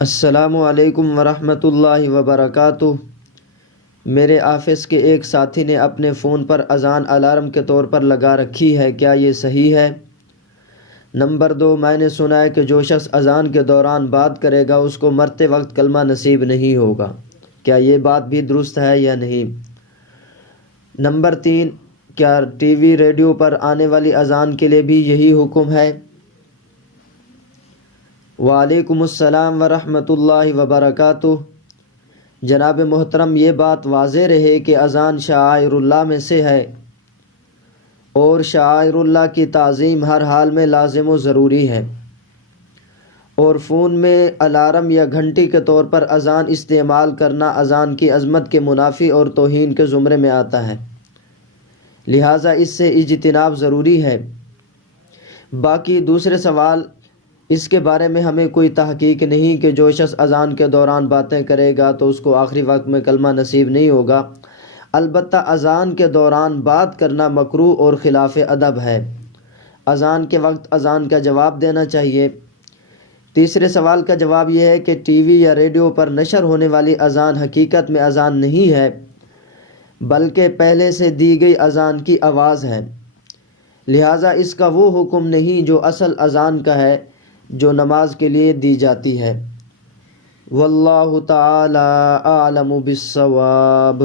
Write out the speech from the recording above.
السلام علیکم ورحمۃ اللہ وبرکاتہ۔ میرے آفس کے ایک ساتھی نے اپنے فون پر اذان الارم کے طور پر لگا رکھی ہے، کیا یہ صحیح ہے؟ نمبر 2، میں نے سنا ہے کہ جو شخص اذان کے دوران بات کرے گا اس کو مرتے وقت کلمہ نصیب نہیں ہوگا، کیا یہ بات بھی درست ہے یا نہیں؟ نمبر 3، کیا ٹی وی ریڈیو پر آنے والی اذان کے لیے بھی یہی حکم ہے؟ وعلیکم السلام ورحمۃ اللہ وبرکاتہ۔ جناب محترم، یہ بات واضح رہے کہ اذان شعائر اللہ میں سے ہے اور شعائر اللہ کی تعظیم ہر حال میں لازم و ضروری ہے، اور فون میں الارم یا گھنٹی کے طور پر اذان استعمال کرنا اذان کی عظمت کے منافی اور توہین کے زمرے میں آتا ہے، لہٰذا اس سے اجتناب ضروری ہے۔ باقی دوسرے سوال، اس کے بارے میں ہمیں کوئی تحقیق نہیں کہ جو شخص اذان کے دوران باتیں کرے گا تو اس کو آخری وقت میں کلمہ نصیب نہیں ہوگا۔ البتہ اذان کے دوران بات کرنا مکروہ اور خلاف ادب ہے، اذان کے وقت اذان کا جواب دینا چاہیے۔ تیسرے سوال کا جواب یہ ہے کہ ٹی وی یا ریڈیو پر نشر ہونے والی اذان حقیقت میں اذان نہیں ہے، بلکہ پہلے سے دی گئی اذان کی آواز ہے، لہٰذا اس کا وہ حکم نہیں جو اصل اذان کا ہے جو نماز کے لیے دی جاتی ہے۔ واللہ تعالی اعلم بالصواب۔